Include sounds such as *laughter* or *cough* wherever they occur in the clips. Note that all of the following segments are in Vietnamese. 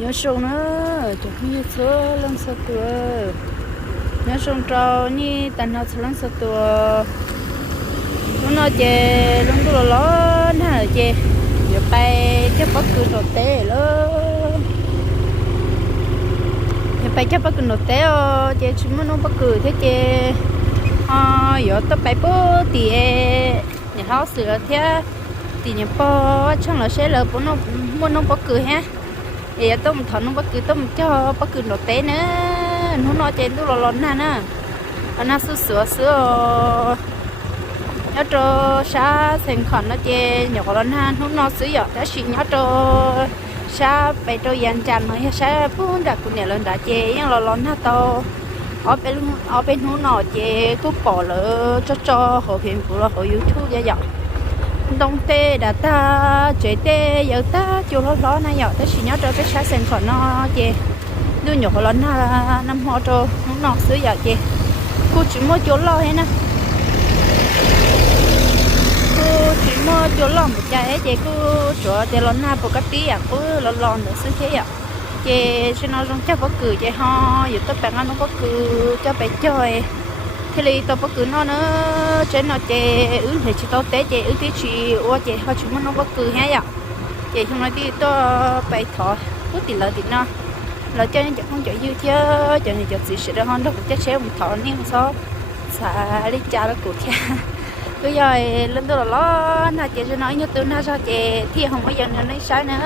nhớ sông nó chụp như số lần số tuổi nhớ sông trâu như tận họ số lần số tuổi nó nói chè lúc tôi lo nè chè, giờ bay chắc bắt cứ nó té luôn giờ bay chắc bắt cứ nó té, ô, chè chúng muốn nó bắt cứ thế chè. À giờ tôi bay bố thì e, nhà họ sửa thế thì nhà bố trong là sẽ là bố nó muốn nó bắt cứ ha. เออต้มถอนน้องปักกือต้มเจ้าปักกือหนอเต้เนอะหนูนอเจนตุร้นๆน่ะนะอันนั้สู้เสือเสือยล้โตชาเสงขอนนอเจนหยอกล้อนห้านหนูนอซื้อหยอกแต่ชิงแล้วโตชาไปโตยันจันหน่อยช้าพูดดักกูเนี่ยล้นด่าเจยังร้นๆหน้าโตเอาไปเอาไปหนูนอเจกูปอเลยจ้อๆหัวเพียงกุรอหัวยูทูบเยอะ đông tê đã ta chế tê giờ ta. Chưa lo lo này giờ ta chỉ nhớ cho cái sa sen khẩn nó chê. Đưa nhỏ lớn na năm họ cho nó nó sử dụng chê. Cô chỉ mua chỗ lo hết nè chỉ mua chỗ lo một chai ấy chị cứ chỗ để lon na bộ cắt tí à. Cứ lon lon nữa xứ thế à. Chị xin nó rằng chắc có cười chị ho. Giờ tất cả nó có cười cho bé chơi thế thì tôi bắt cứ nó nó trên nó chè ứ, thì chỉ tôi té chè ứ tí chị ô chè họ chúng nó bắt cứ hết à chè không nói đi tôi bày thọ cứ tiền lợi tiền nó. Là cho nên chẳng không chọn dư chứ cho nên chị gì sẽ ra hơn đâu chắc sẽ một thọ nên sao? Xả đi cha nó cụ cha. *laughs* Cứ rồi lên tôi là lo, na chị sẽ nói như tôi na sao chị thì không bao giờ nữa nói sai nữa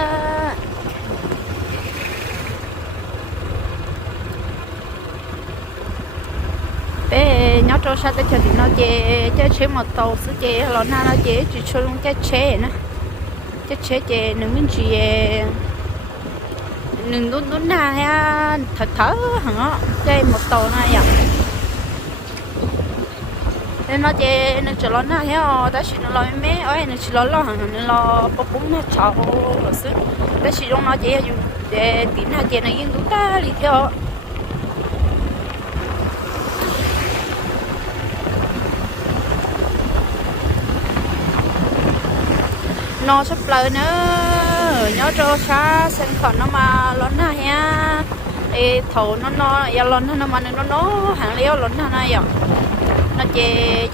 bé nhỏ trâu sao tới chờ thì nó chị chơi chế một tàu sứ chị lo na nó chị chỉ cho luôn chơi chế nữa. Chơi chế chị nửa miếng gì nửa đun đun na ha thật thở hả chơi một tàu này vậy. Nên nó chê, nó chỉ lo na heo ta chỉ nó lo mẹ ơi nó chỉ lo lò hàng nó lo bắp bún nó chảo sứ xứ. Ta chỉ luôn nó chê dùng để tí na chê nó yên tụ ta đi theo. นอชับเลยเนอะยอโจชาเซนขอนนมาล้นหน้าเฮียเอ้เถานนๆอย่าล้นน้ำมันนอนอหางเลี้ยวล้นหน้านอย่ะน่าเจ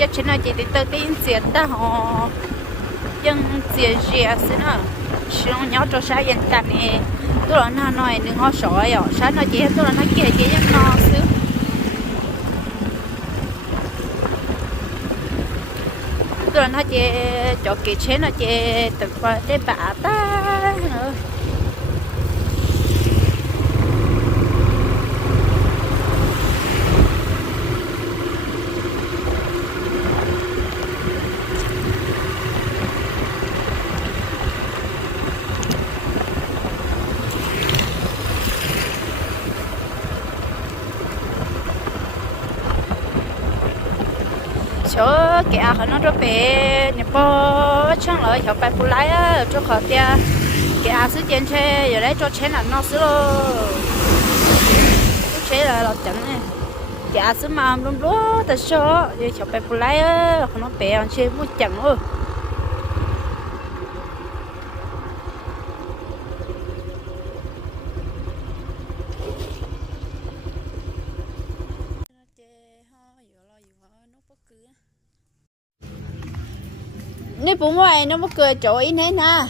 จะชินน่าเจติดเตัวกินเสียตาหอยังเสียเสียสินะช่วงยอโจชาเย็นกันเอตัวหน้าหน่อยหนึ่งห้อสอยอะฉันน่าเจตัวหน้าเกลี่ยเจยังนอซื้อ rồi sao nó chỉ tôi là nó kia chỉ nhưng nó xứ tôi là nó chỉ cho kỳ chế nó chỉ tự qua để bà ta nữa chỗ cái à nó cho bé nhập bò chẳng lợi hiểu bài phụ lái á cho khỏi tia. Cái à sứ tiền chơi giờ đấy cho chế là nó sứ lo chơi là lọt chẳng này. Cái à sứ mà luôn luôn ta số giờ hiểu bài phụ lái á nó bé ăn chơi mua chẳng ơi nếu bụng ngoài nó mới cười chỗ ý thế nè.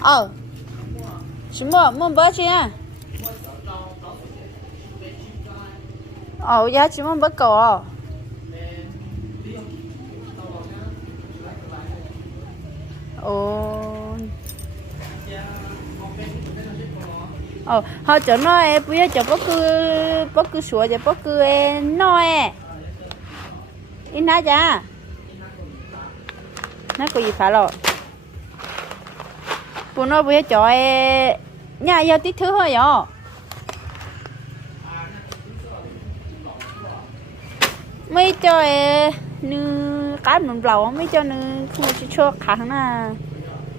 Ờ. Chúng mua mua bớt chứ à ờ giá chúng mua bớt cổ à. ồ. Ờ họ chỗ nó em bây giờ chỗ bất cứ bất cứ sủa giờ bất cứ nói ít nãy cha nó có gì phải rồi bố nó bây giờ cho em nhà giờ tí thứ thôi rồi mấy cho em như cái mình lẩu mấy cho như không có cho kháng nè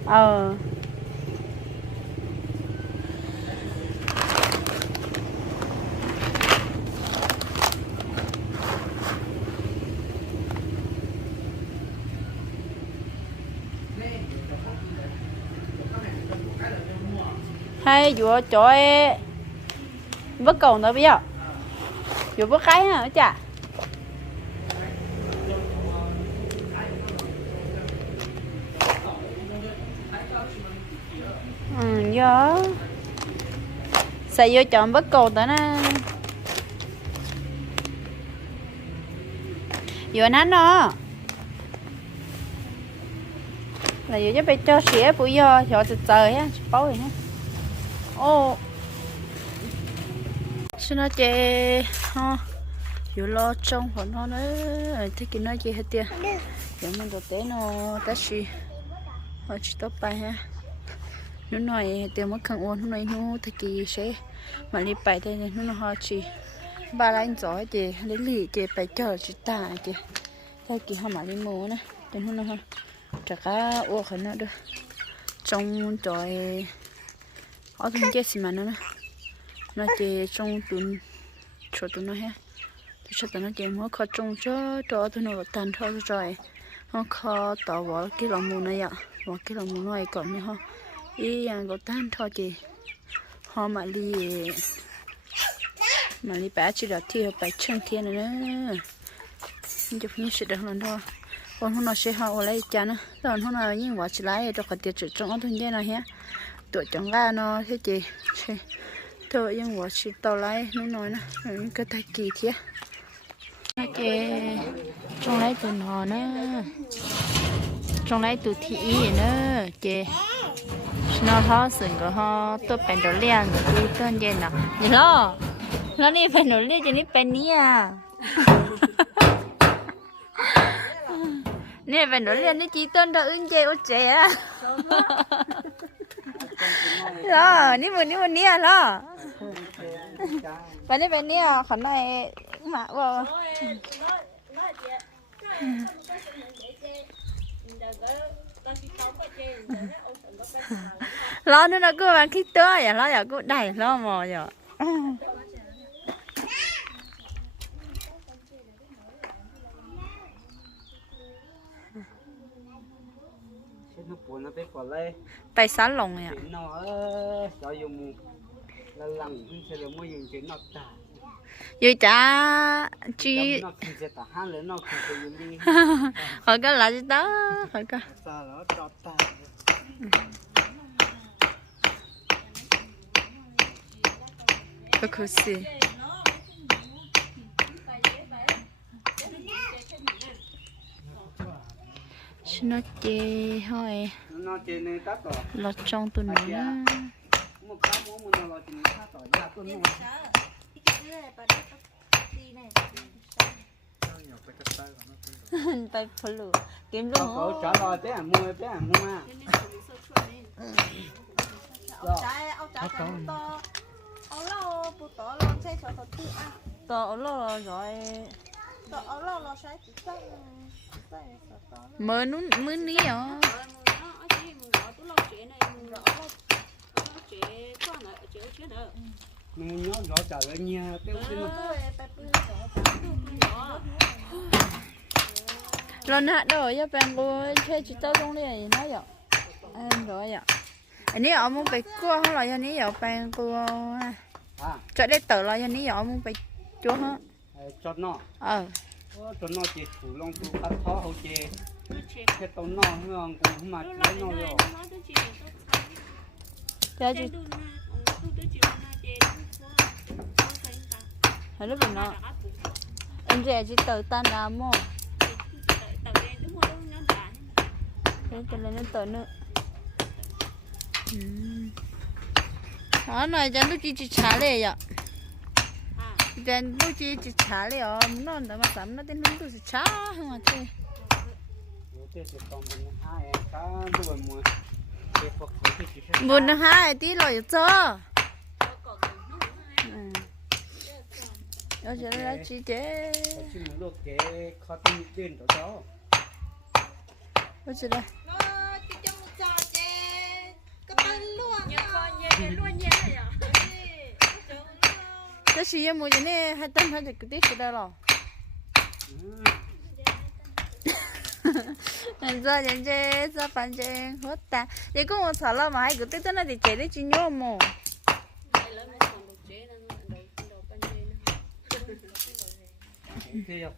ờ hay vừa chỗ vớt cầu nữa bây giờ. Vừa vớt cái hả chả ừ gió xài vô chọn vớt cầu tới nè vừa nắn nó. Là vừa cho phải cho xỉa, bụi do cho từ từ á bói rồi ô xin nó ha vừa lo trong phần nó nữa thế kia nó chê hết tiền. Giờ mình đột tế nó, ta xì. Họ chỉ tốt bài ha. Nó nói tiền mất khăn ôn lúc này nó thế kia sẽ mà đi bài đây lúc nó họ chỉ ba lại giỏi chị lấy lì chị, bài chờ chị ta chị. Thế kia họ mà đi mua nè. Cho nó nó chả cá ô khẩn nữa được trong trời ở trong chết xí mà nó nè nó chỉ trong tuần cho tụi nó ha thì cho tụi nó chỉ mỗi khó trong cho cho tụi nó tan thôi rồi nó khó tỏ vỏ cái lòng mù này ạ vỏ cái lòng mù này còn nữa ha ý anh có tan thôi chị họ mà đi mà đi bả chỉ là thi hợp bài chân thiên này nữa chụp như sự được lần thôi còn hôm nào sẽ họ lấy chán á còn hôm nào những vỏ chỉ lấy cho cái tiệt chữ trong ở thôn dân này ha ตัวจังก้าเนาะที่จีเธอยังหัวชิตอไล่น้อยๆนะก็ตะกี้เทียนะเกจงไล่ตัวนอนะจงไล่ตัวที่อีเนอะเจนอท้อสื่งก็ฮอตัวเป็นตัวเลี้ยงตัวต้นเย็นนะเดี๋ยวแล้วนี่เป็นตัวเลี้ยงจะนี่เป็นเนี่ยนี่เป็นตัวเลี้ยงนี่จีต้นตัวอึ้งเจโอเจอะ ล่อนี่มันนี่มันเนี่ยล่อวันี่เป็นเนี่ยขันในหมาบ่ล้อนี่นะกูมันคิดเตอร์อย่าล้ออย่ากูได้ล้อมออย่า buồn nó biết quả lê tay xá lồng này ạ. Nó cho dùng là làm cũng sẽ là mua dùng chuyện nó trả. Dù chả chi *laughs* hồi cái là gì đó hồi cái Look who's see. nó chê hơi lọt trong tụi nó *laughs* tay phở lửa kiếm luôn hả? Trả lời bé à mua bé à mua. Trái áo trái cái to, áo lo bù to lo chơi trò thật tự à. To áo lo rồi. To áo lo lo chơi tự chơi mơ nún mơ ní à? Mình nhớ rõ trả lời nhà lần hạ đồ cho bạn cô chơi chỉ tao không đi nó vậy. Anh rồi vậy. Anh ấy ở muốn bị cua không là anh ấy ở bạn cô à. cho để tự là anh ấy ở muốn bị chúa hả? Ờ, cho nó. Ờ mà sắm nó lúc trả mà thế thế còn mình hai em cá đu bằng mùa cái vụ thì chỉ phải buồn hai tí rồi cho chế chỉ được. cái khó tin tiền của cháu đó giờ là nó chỉ cho chê cái tên luôn đó chị em mua cái này hai tấm hai tí cái đó rồi Ừ. anh ra nhận chế ra phản chế hốt ta vậy cũng một thằng là mà hai cái tết nó thì chế đấy chỉ nhớ mồ thì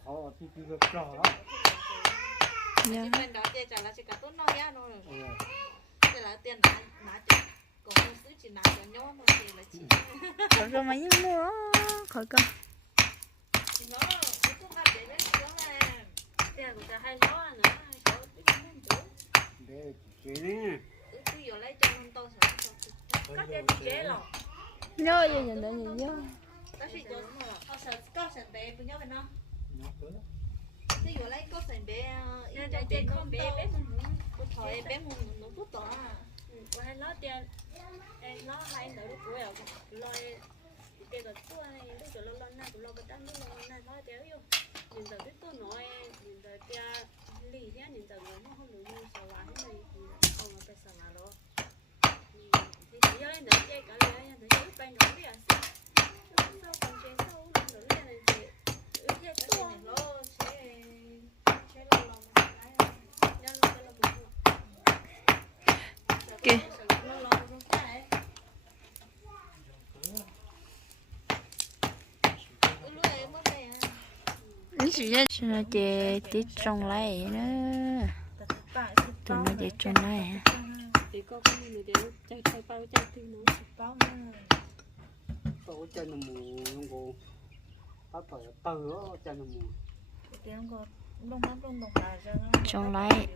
họ thì cứ gặp rõ nhớ Bên đó chơi trả là chỉ cả tốt non nhá nó rồi. Thế là tiền nã nã chỉ còn không xứ chỉ nã cho nhau mà thì là chỉ khỏi có mấy những mua khỏi có chỉ nó cái thuốc hạt để đấy nó là tiền của ta hay lo nữa hay có biết không đủ để chế nè cứ cứ giờ nó to sợ cho các tiền chế lọ nhớ gì nhận được gì nhớ. Cho nó là có sợ có sợ bé với nhau bên nó thế giờ lấy có sợ bé in là cho bé không bé bé muốn có thỏi bé một nó tốt to à. Của hay lo tiền em lo hay đỡ lúc cuối rồi lo tiền của tôi lúc cho lo lo na của lo cái đám lúc lo na lo tiền yêu nhìn giờ biết tôi nói nhìn giờ tiền lì thế nhìn giờ người nó không được như sao là thế này không có phải sao là lo thì chỉ cho chơi cả lấy để chơi bên đó đi à sao còn sao không được lên này thì ước cái tôi này nó sẽ sẽ lo lo mà cái Nhân lo cái là một kì lo lo trong cái cứ lúc ấy mất này à cho nó à. chế tí trong lại nữa tụi nó chế trong lại hả có cái để bao bao tổ chân là mù không có bắt phải từ đó chân là mù trong lại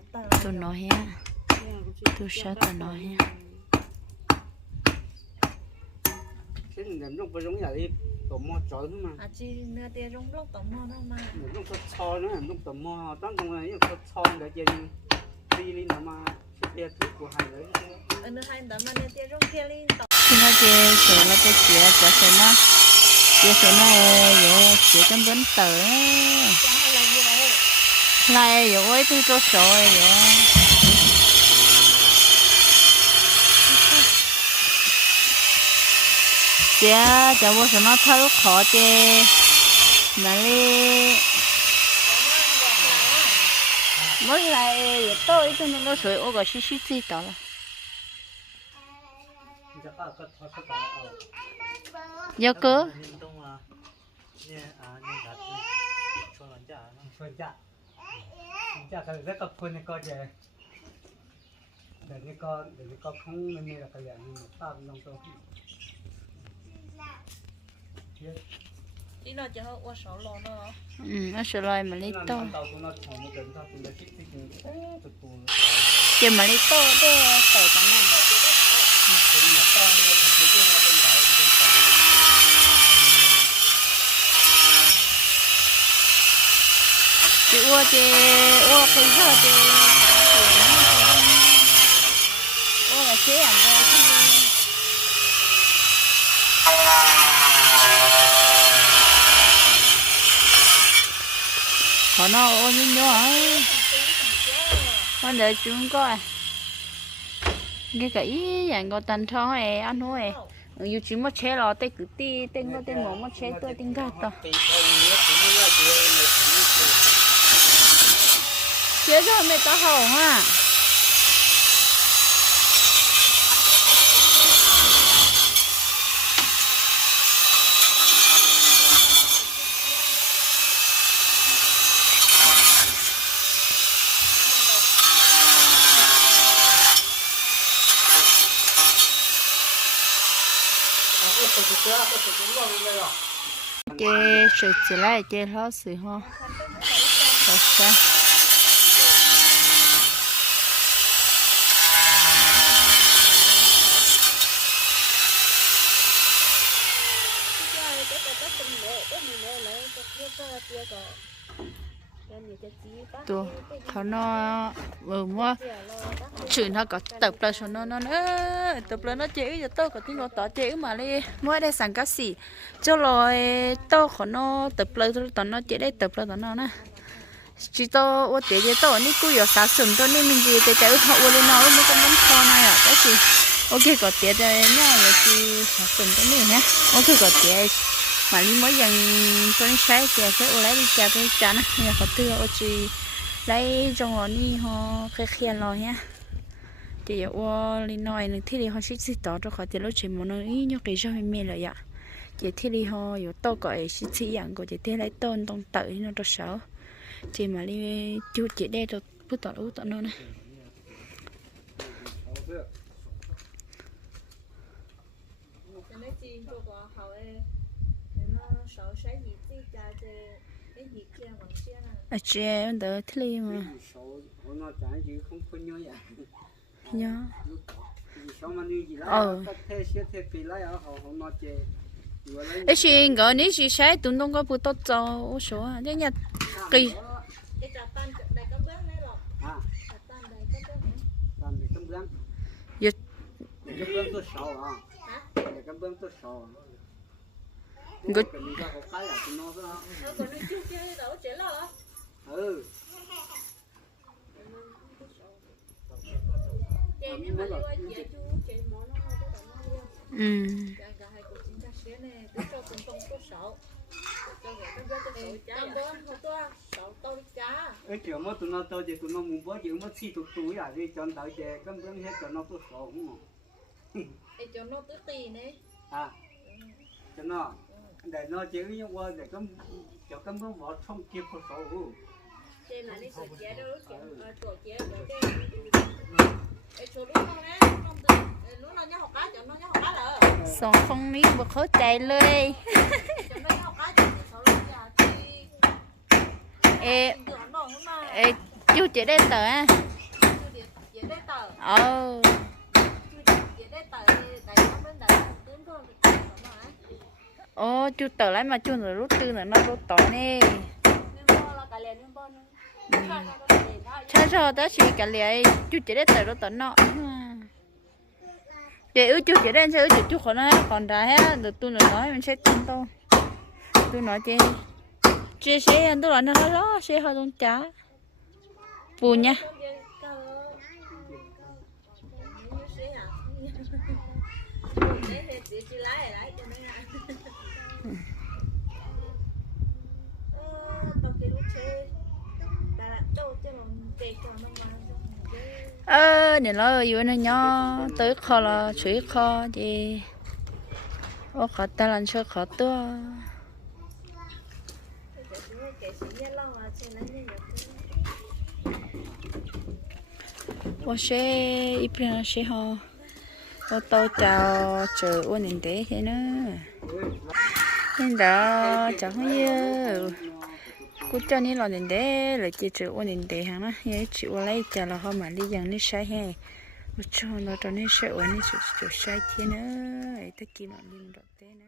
tụi nó hả tôi sợ tụi nó hả thế này làm phải giống như đi tổ mò chói thôi mà. À chi nửa tia rung lốc tổng mò đâu mà. Lúc có cho nó làm lúc tổ mò. Tăng công này có cho để chơi đi đi nào mà. Tia thứ của hai đấy ở nơi hai đứa mà nửa tia rung kia lên tổng khi nó chế sửa là cái chế cho sửa nó chế sửa nó rồi chế trong vấn tử lại rồi tôi cho rồi chế cho bố sửa nó thấu khó chế mà đi mới lại tôi cho nên nó sửa ô cái xí xí gì đó là giờ à có cho có tao giờ cơ运动啊，念啊念啥子？说人家 phân dạ dạ cái rất là phân cái gì để cái con để cái con không nên là cái tôi đi nó chỉ hơi qua sổ lò nó ừ nó lại mà lấy to chế mà lấy to để tẩy cái này chị ua chị ua cái giờ chị. Ua là chế ảnh rồi chứ họ nó ô như nhỏ con để chúng coi. Cái cái dạng có tần cho ấy ăn thôi yêu chúng mất chế lo tay cứ ti tên có tên mỏ mất chế tôi tinh gạt to Thì thôi nhớ cũng mới à chuyện này cũng như chế cho mẹ tao hậu ha Aku sesuatu aku sesuatu ni lah. chế sự chỉ lại chơi lo sự ho thật ra tụ vừa mua chuyện nó có tập là số nó nó tập là nó chế cho tôi có tiếng nó tỏ chế mà đi. Mua đây sản cái gì, cho rồi tôi có nó tập là tôi nó chế đây tập là nó nè. Chỉ tôi ô chế chế tôi ní cú ở sáng sớm tôi ní mình gì để chạy họ ô lên nó mới có món kho này à cái gì? Ok có tiền đây nha rồi thì sáng sớm tôi ní nhé ok có tiền mà đi mới dần tôi ní sai kia sẽ ô lấy đi trả tôi trả nè. Nhà có tư ô chị lấy trong họ đi họ khé khé lo nhé thì giờ qua lên nói nữa thì họ sẽ chỉ tỏ cho họ thì lúc chuyện mà nó ý nhóc cái cho mẹ rồi ạ chỉ thì đi họ có to gọi sẽ chỉ dạng của chỉ thì lấy tôn tông tự nó cho sợ chỉ mà đi chú chỉ đây cho bút tỏ bút tỏ nó nên chị chị chị nè. À chị em đỡ thì đi mà gì Ờ. ấy chị gọi ní chị sẽ tụi nó có bút tốt cho số à? Thế nhật. Kỳ. Cái trà ừ. Cái kiểu tụi nó tôi thì tụi nó muốn bớt chịu mất chi tụi túi à đi chọn đợi chè cấm răng hết cho nó tôi sợ không? Để cho nó tứ tì này à cho nó. Để nó chịu như qua để cấm cho cấm vỏ không kịp có sợ ừ chế là đi sửa chế đâu ờ chỗ chế chỗ chế chỗ lúc nào nè không từ lúc nào nhá học cá chỗ nó nhá học cá là xong không ní bực khó chạy lên chỗ nó nhá học cá chỗ thì sau đó nhà thì ê tưởng nó không mà ê chú chị đây tờ à chế đây tờ ờ chế đây tờ đây nó bên đây tướng thôi nó cha cho ta chỉ cả lẽ chú chỉ để tới đó tận nọ để ư chú chỉ để sẽ ư chú khó nói, còn đã hết, được tôi nói mình sẽ tin tôi. Tôi nói chị chị sẽ tôi nói nó đó, sẽ hơi đông chả. Buồn nha. ơ nè lo yêu nó nhỏ tới khó là chuối khó gì ô, khó ta làm cho khó tua. Ô, xe, ít bên là xe ho. Ô tô chào chờ ô nền thế thế nữa. Nên đó, chào không yêu cú cho ni lo nên để là chỉ chữ ôn nên để hàng nó như chịu lấy cho là họ mà đi dần đi sai hè một cho nó cho nên sẽ ôn đi chữ chữ sai thế nữa ấy tất kia nó liên đọc thế nữa